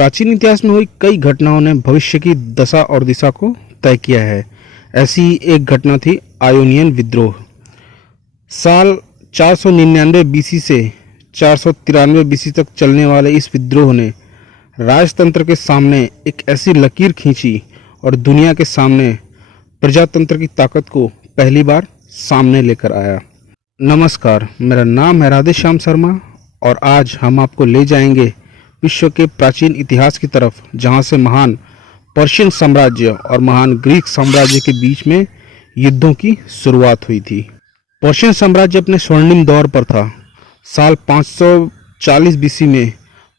प्राचीन इतिहास में हुई कई घटनाओं ने भविष्य की दशा और दिशा को तय किया है। ऐसी ही एक घटना थी आयोनियन विद्रोह। साल 499 बीसी से 493 बीसी तक चलने वाले इस विद्रोह ने राजतंत्र के सामने एक ऐसी लकीर खींची और दुनिया के सामने प्रजातंत्र की ताकत को पहली बार सामने लेकर आया। नमस्कार, मेरा नाम है राधेश्याम शर्मा और आज हम आपको ले जाएंगे विश्व के प्राचीन इतिहास की तरफ, जहां से महान पर्शियन साम्राज्य और महान ग्रीक साम्राज्य के बीच में युद्धों की शुरुआत हुई थी। पर्शियन साम्राज्य अपने स्वर्णिम दौर पर था। साल 540 बीसी में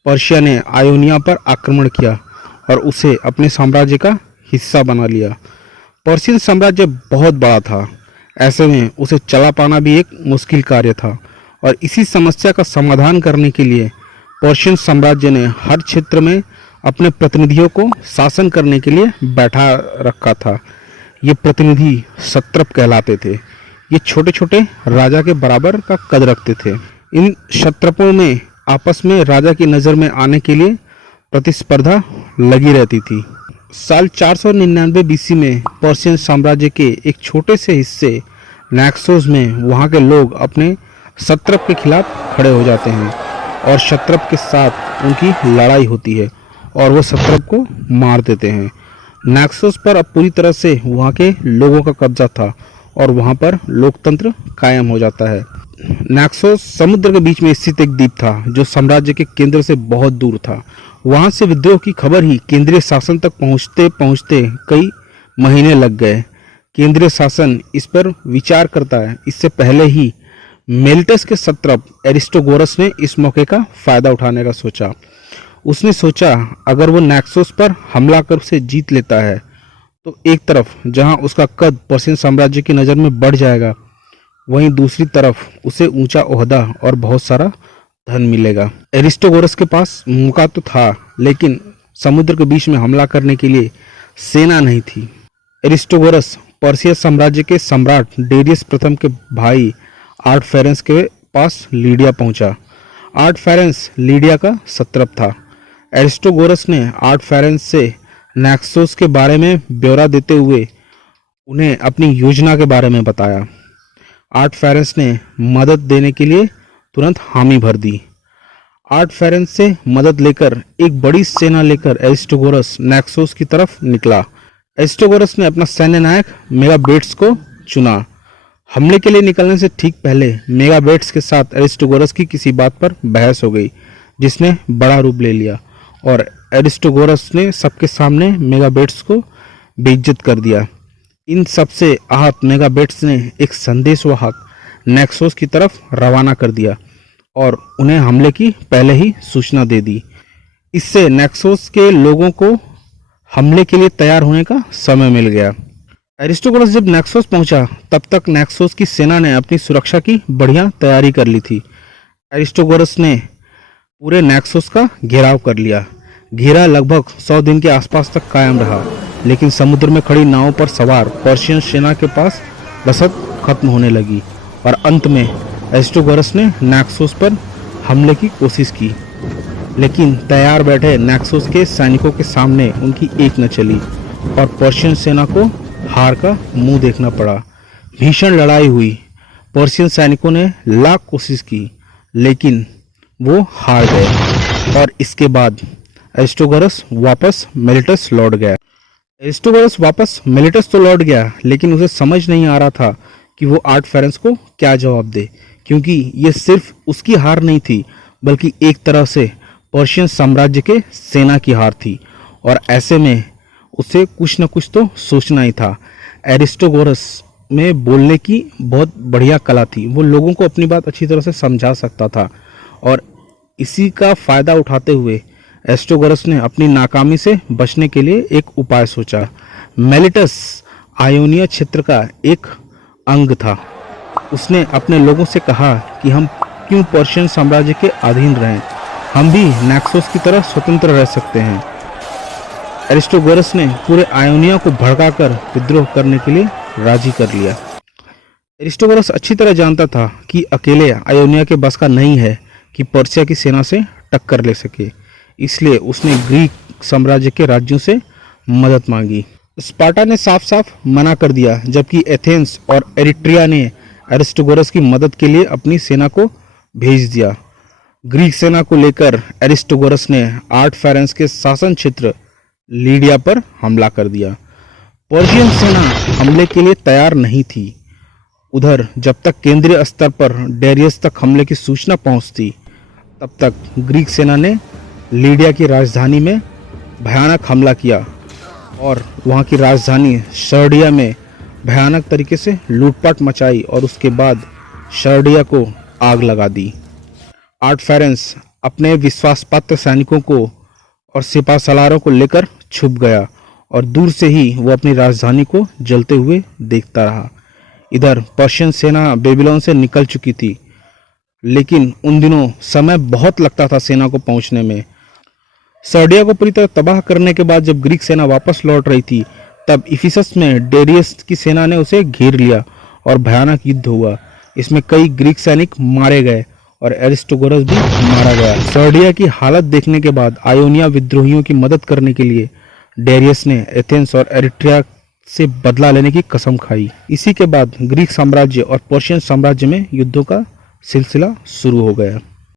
पर्शिया ने आयोनिया पर आक्रमण किया और उसे अपने साम्राज्य का हिस्सा बना लिया। पर्शियन साम्राज्य बहुत बड़ा था, ऐसे में उसे चला पाना भी एक मुश्किल कार्य था और इसी समस्या का समाधान करने के लिए पर्शियन साम्राज्य ने हर क्षेत्र में अपने प्रतिनिधियों को शासन करने के लिए बैठा रखा था। ये प्रतिनिधि सत्रप कहलाते थे। ये छोटे छोटे राजा के बराबर का कद रखते थे। इन क्षत्रपों में आपस में राजा की नज़र में आने के लिए प्रतिस्पर्धा लगी रहती थी। साल 499 बीसी में पर्शियन साम्राज्य के एक छोटे से हिस्से नैक्सोस में वहाँ के लोग अपने सत्रप के खिलाफ खड़े हो जाते हैं और क्षत्रप के साथ उनकी लड़ाई होती है और वो सत्रप को मार देते हैं। नैक्सोस पर अब पूरी तरह से वहाँ के लोगों का कब्जा था और वहाँ पर लोकतंत्र कायम हो जाता है। नैक्सोस समुद्र के बीच में स्थित एक द्वीप था जो साम्राज्य के केंद्र से बहुत दूर था। वहाँ से विद्रोह की खबर ही केंद्रीय शासन तक पहुँचते पहुँचते कई महीने लग गए। केंद्रीय शासन इस पर विचार करता है। इससे पहले ही मेलिटस के सत्रप एरिस्टोगोरस ने इस मौके का फायदा उठाने का सोचा। उसने सोचा अगर वो नैक्सोस पर हमला कर उसे जीत लेता है तो एक तरफ जहां उसका कद पर्शियन साम्राज्य की नज़र में बढ़ जाएगा, वहीं दूसरी तरफ उसे ऊंचा ओहदा और बहुत सारा धन मिलेगा। एरिस्टोगोरस के पास मौका तो था, लेकिन समुद्र के बीच में हमला करने के लिए सेना नहीं थी। एरिस्टोगोरस पर्शिया साम्राज्य के सम्राट डेरियस प्रथम के भाई आर्टफेरेंस के पास लीडिया पहुंचा। आर्टफेरेंस लीडिया का सत्रप था। एरिस्टोगोरस ने आर्टफेरेंस से नैक्सोस के बारे में ब्यौरा देते हुए उन्हें अपनी योजना के बारे में बताया। आर्टफेरेंस ने मदद देने के लिए तुरंत हामी भर दी। आर्टफेरेंस से मदद लेकर एक बड़ी सेना लेकर एरिस्टोगोरस नैक्सोस की तरफ निकला। एरिस्टोगोरस ने अपना सैन्य नायक मेगाबेट्स को चुना। हमले के लिए निकलने से ठीक पहले मेगाबेट्स के साथ एरिस्टोगोरस की किसी बात पर बहस हो गई, जिसने बड़ा रूप ले लिया और एरिस्टोगोरस ने सबके सामने मेगाबेट्स को बेइज्जत कर दिया। इन सबसे आहत मेगाबेट्स ने एक संदेशवाहक नैक्सोस की तरफ रवाना कर दिया और उन्हें हमले की पहले ही सूचना दे दी। इससे नैक्सोस के लोगों को हमले के लिए तैयार होने का समय मिल गया। एरिस्टोगोरस जब नैक्सोस पहुंचा तब तक नैक्सोस की सेना ने अपनी सुरक्षा की बढ़िया तैयारी कर ली थी। एरिस्टोगोरस ने पूरे नैक्सोस का घेराव कर लिया। घेरा लगभग 100 दिन के आसपास तक कायम रहा, लेकिन समुद्र में खड़ी नावों पर सवार पर्शियन सेना के पास रसद खत्म होने लगी और अंत में एरिस्टोगोरस ने नैक्सोस पर हमले की कोशिश की, लेकिन तैयार बैठे नैक्सोस के सैनिकों के सामने उनकी एक न चली और पर्शियन सेना को हार का मुंह देखना पड़ा। भीषण लड़ाई हुई। पर्शियन सैनिकों ने लाख कोशिश की, लेकिन वो हार गए और इसके बाद एरिस्टोगोरस वापस मेलिटस लौट गया। एरिस्टोगोरस वापस मेलिटस तो लौट गया, लेकिन उसे समझ नहीं आ रहा था कि वो आर्टफेरेंस को क्या जवाब दे, क्योंकि ये सिर्फ उसकी हार नहीं थी, बल्कि एक तरह से पर्शियन साम्राज्य के सेना की हार थी और ऐसे में उसे कुछ न कुछ तो सोचना ही था। एरिस्टोगोरस में बोलने की बहुत बढ़िया कला थी। वो लोगों को अपनी बात अच्छी तरह से समझा सकता था और इसी का फ़ायदा उठाते हुए एरिस्टोगोरस ने अपनी नाकामी से बचने के लिए एक उपाय सोचा। मेलिटस आयोनिया क्षेत्र का एक अंग था। उसने अपने लोगों से कहा कि हम क्यों पर्शियन साम्राज्य के अधीन रहें, हम भी नैक्सोस की तरह स्वतंत्र रह सकते हैं। एरिस्टोगोरस ने पूरे आयोनिया को भड़काकर विद्रोह करने के लिए राजी कर लिया। एरिस्टोगोरस अच्छी तरह जानता था कि अकेले आयोनिया के बस का नहीं है कि पर्शिया की सेना से टक्कर ले सके। इसलिए उसने ग्रीक साम्राज्य के राज्यों से मदद मांगी। स्पार्टा ने साफ साफ मना कर दिया, जबकि एथेंस और एरिट्रिया ने एरिस्टोगोरस की मदद के लिए अपनी सेना को भेज दिया। ग्रीक सेना को लेकर एरिस्टोगोरस ने आर्टफेरेंस के शासन क्षेत्र लीडिया पर हमला कर दिया। पर्शियन सेना हमले के लिए तैयार नहीं थी। उधर जब तक केंद्रीय स्तर पर डेरियस तक हमले की सूचना पहुंचती, तब तक ग्रीक सेना ने लीडिया की राजधानी में भयानक हमला किया और वहां की राजधानी शर्डिया में भयानक तरीके से लूटपाट मचाई और उसके बाद शर्डिया को आग लगा दी। आर्टफेरेंस अपने विश्वासपात्र सैनिकों को और सिपा सलारों को लेकर छुप गया और दूर से ही वो अपनी राजधानी को जलते हुए देखता रहा। इधर पर्शियन सेना बेबीलोन से निकल चुकी थी, लेकिन उन दिनों समय बहुत लगता था सेना को पहुंचने में। सर्डिया को पूरी तरह तबाह करने के बाद जब ग्रीक सेना वापस लौट रही थी, तब इफिसस में डेरियस की सेना ने उसे घेर लिया और भयानक युद्ध हुआ। इसमें कई ग्रीक सैनिक मारे गए और एरिस्टोगोरस भी मारा गया। सर्डिया की हालत देखने के बाद आयोनिया विद्रोहियों की मदद करने के लिए डेरियस ने एथेंस और एरिट्रिया से बदला लेने की कसम खाई। इसी के बाद ग्रीक साम्राज्य और पर्शियन साम्राज्य में युद्धों का सिलसिला शुरू हो गया।